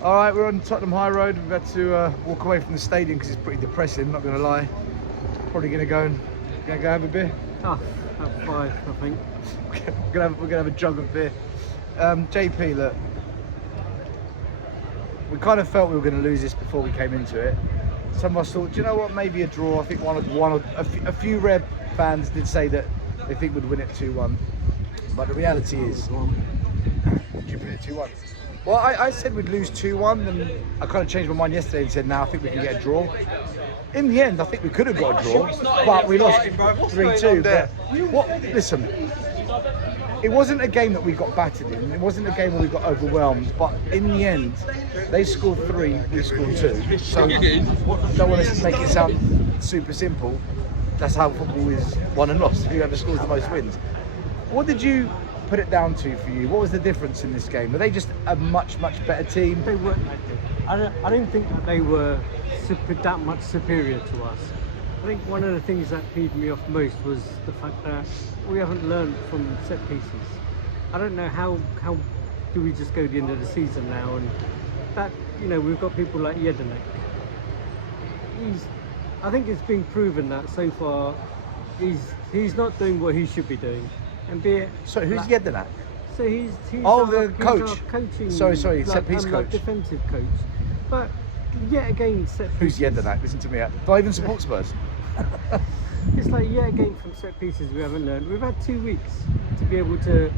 All right, we're on Tottenham High Road. We've had to walk away from the stadium because it's pretty depressing. Not going to lie. Probably going to go have a beer. Oh, about 5, I think. we're gonna have a jug of beer. JP, look, we kind of felt we were going to lose this before we came into it. Some of us thought, do you know what? Maybe a draw. I think a few Red fans did say that they think we'd win it 2-1. But the reality is, would you put it 2-1? Well, I said we'd lose 2-1, and I kind of changed my mind yesterday and said, no, I think we can get a draw. In the end, I think we could have got a draw, but we lost 3-2. Listen, it wasn't a game that we got battered in. It wasn't a game where we got overwhelmed. But in the end, they scored 3, we scored 2. So don't want to make it sound super simple. That's how football is won and lost. Whoever scores the most wins. What did you put it down to for you? What was the difference in this game? Were they just a much better team? They weren't. I don't think that they were that much superior to us. I think one of the things that peeved me off most was the fact that we haven't learned from set pieces. I don't know how do we just go to the end of the season now, and that, you know, we've got people like Jedinek. I think it's been proven that so far he's not doing what he should be doing. And be it, so who's Jedinek? So he's the coach. Our coaching. Sorry, like, set piece coach. Like defensive coach. But yet again, set pieces. Who's Jedinek? Listen to me. Do I even support Spurs? It's like yet again from set pieces we haven't learned. We've had 2 weeks to be able to,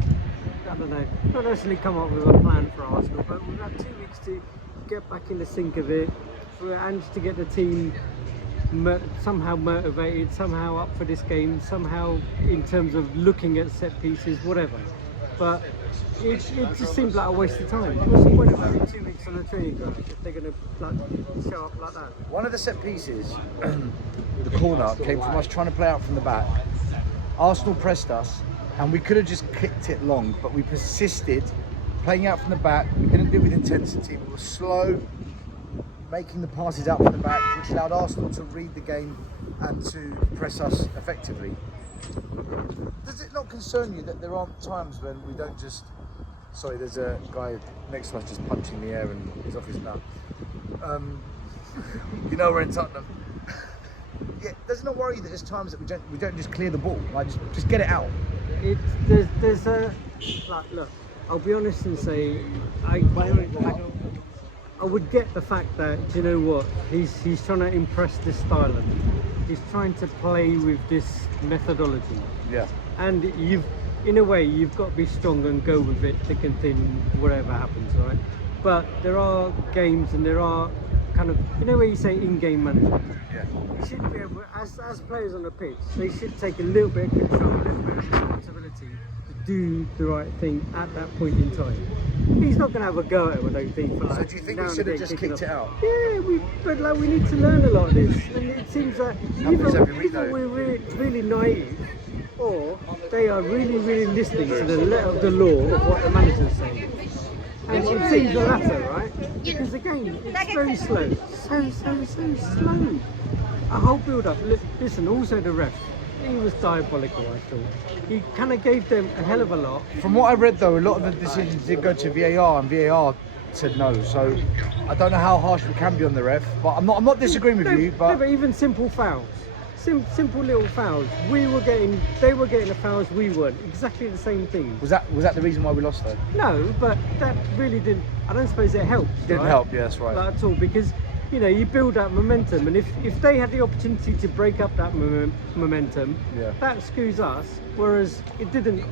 I don't know, not necessarily come up with a plan for Arsenal, but we've had 2 weeks to get back in the sync of it, and to get the team somehow motivated, somehow up for this game, somehow in terms of looking at set pieces, whatever. But it just seems like a waste of time. What's the point of having 2 weeks on a training ground if they're going to show up like that? One of the set pieces, the corner, came from us trying to play out from the back. Arsenal pressed us, and we could have just kicked it long, but we persisted playing out from the back. We didn't do it with intensity. We were slow, making the passes out from the back, which allowed Arsenal to read the game and to press us effectively. Does it not concern you that there aren't times when we don't just... Sorry, there's a guy next to us just punching the air and he's off his nut. You know we're in Tottenham. Yeah, does it not worry you that there's times that we don't just clear the ball, like just get it out? There's a like, look, I'll be honest and say I would get the fact that, do you know what, he's trying to impress this style of me. He's trying to play with this methodology. Yeah. And in a way, you've got to be strong and go with it, thick and thin, whatever happens, right? But there are games and there are kind of, you know where you say in-game management? Yeah. You should be able, as players on the pitch, they should take a little bit of control, a little bit of responsibility to do the right thing at that point in time. He's not going to have a go at it, I don't think. For, like, so do you think we should have just kicked it out? Yeah, but like we need to learn a lot of this, and it seems that either we're really naive, or they are really listening to the letter of the law of what the manager's saying. And it seems the latter, right? Because again, it's very slow, so slow. A whole build-up. Listen, also the ref. He was diabolical, I thought. He kind of gave them a hell of a lot. From what I read though, a lot of the decisions did go to VAR, and VAR said no. So I don't know how harsh we can be on the ref, but I'm not disagreeing with you. But even simple fouls, simple little fouls. They were getting the fouls, we weren't. Exactly the same thing. Was that the reason why we lost though? No, but that really didn't. I don't suppose it helped. Didn't help. Yeah, that's right. Not at all, because, you know, you build that momentum, and if they had the opportunity to break up that momentum, yeah, that screws us, whereas it didn't,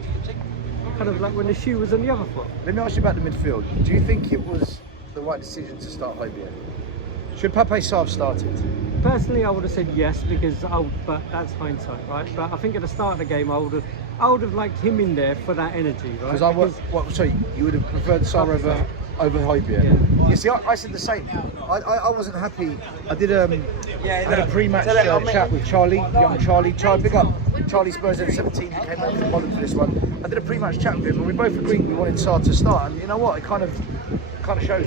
kind of like when the shoe was on the other foot. Let me ask you about the midfield. Do you think it was the right decision to start Hojbjerg? Should Pape Sarr have started? Personally, I would have said yes, but that's hindsight, right? But I think at the start of the game, I would have liked him in there for that energy, right? Sorry, you would have preferred Sarr over Hojbjerg? Yeah. You see, I said the same. I wasn't happy. I did I had a pre-match chat with Charlie, young Charlie. Big up. Charlie Spurs in 17, he came on the bottom for this one. I did a pre-match chat with him, and we both agreed we wanted Sarr to start. And you know what? It kind of showed.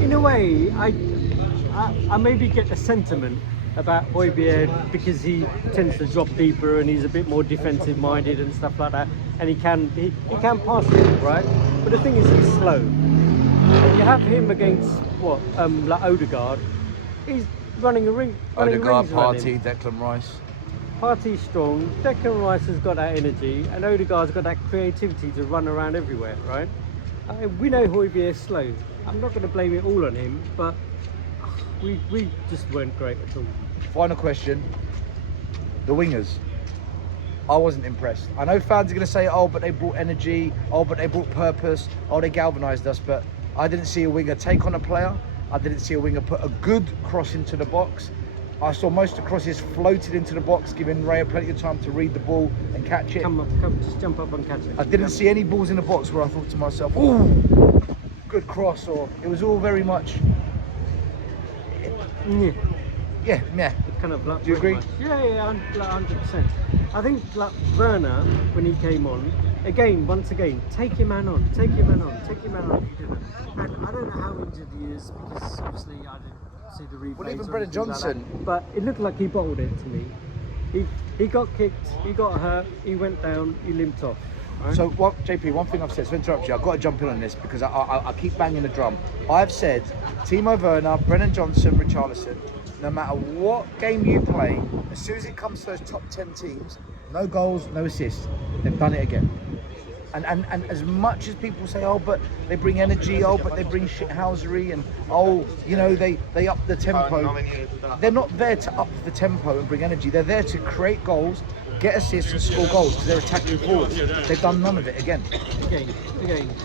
In a way, I maybe get the sentiment about Hojbjerg because he tends to drop deeper and he's a bit more defensive minded and stuff like that, and he can pass it, right? But the thing is, he's slow. You have him against what? Like Odegaard. He's running a ring. Odegaard, rings around him. Partey, Declan Rice. Partey's strong. Declan Rice has got that energy, and Odegaard's got that creativity to run around everywhere, right? We know Højbjerg's slow. I'm not going to blame it all on him, but we just weren't great at all. Final question. The wingers. I wasn't impressed. I know fans are going to say, oh, but they brought energy. Oh, but they brought purpose. Oh, they galvanised us. But I didn't see a winger take on a player. I didn't see a winger put a good cross into the box. I saw most of the crosses floated into the box, giving Raya plenty of time to read the ball and catch it. Come, just jump up and catch it. I didn't see any balls in the box where I thought to myself, ooh, good cross, or it was all very much, yeah. Kind of like, do you agree? much. Yeah, like 100%. I think like Werner, when he came on, once again, take your man on. He didn't. And I don't know how injured he is, because obviously I didn't see the replays. Well, even or Brennan anything like Johnson. that, but it looked like he bottled it to me. He got kicked, he got hurt, he went down, he limped off. Right? So, JP, one thing I've said, to interrupt you, I've got to jump in on this because I keep banging the drum. I've said Timo Werner, Brennan Johnson, Richarlison, no matter what game you play, as soon as it comes to those top 10 teams, no goals, no assists, they've done it again. And as much as people say, oh, but they bring energy, oh, but they bring shithousery, and oh, you know, they up the tempo. They're not there to up the tempo and bring energy. They're there to create goals, get assists and score goals because they're attacking forwards. They've done none of it again.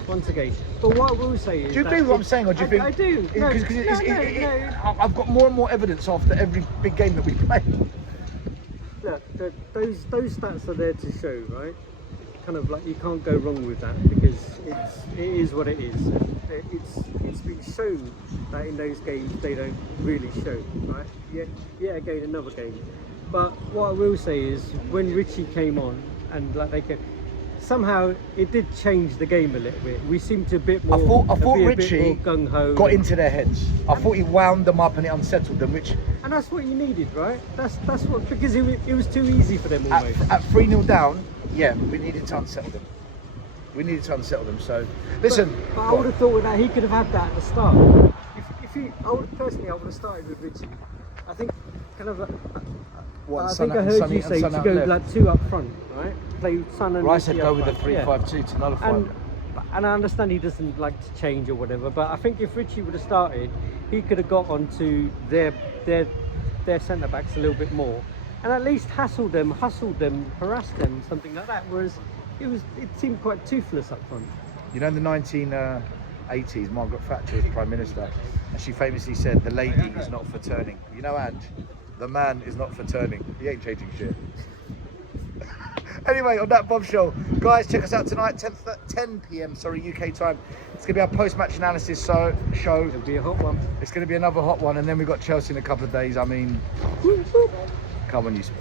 Once again. But what I will say is, do you agree with what I'm saying, or do you think? I do. No. I've got more and more evidence after every big game that we play. Look, those stats are there to show, right? Kind of like you can't go wrong with that, because it is what it is. It's been shown that in those games they don't really show, right? Yet again, another game. But what I will say is, when Richie came on and like they came, somehow it did change the game a little bit. We seemed to a bit more. I thought Richie gung-ho got into their heads. I thought he wound them up and it unsettled them, and that's what you needed, right? That's what, because it was too easy for them almost. At 3-0 down, yeah, we needed to unsettle them. So, listen. But I would have thought that he could have had that at the start. I would have started with Richie. I think kind of. I heard you say to go like two up front, right? Play Son and Rice said go with the 3-5-2 to nullify. And I understand he doesn't like to change or whatever, but I think if Richie would have started, he could have got onto their centre backs a little bit more, and at least hustled them, harassed them, something like that. Whereas it seemed quite toothless up front. You know, in the 1980s, Margaret Thatcher was Prime Minister, and she famously said, "The lady is not for turning." You know, Ange, the man is not for turning. He ain't changing shit. Anyway, on that bombshell, guys, check us out tonight, 10 p.m. UK time. It's going to be our post-match analysis show. It'll be a hot one. It's going to be another hot one, and then we've got Chelsea in a couple of days. I mean, come on, you Spurs.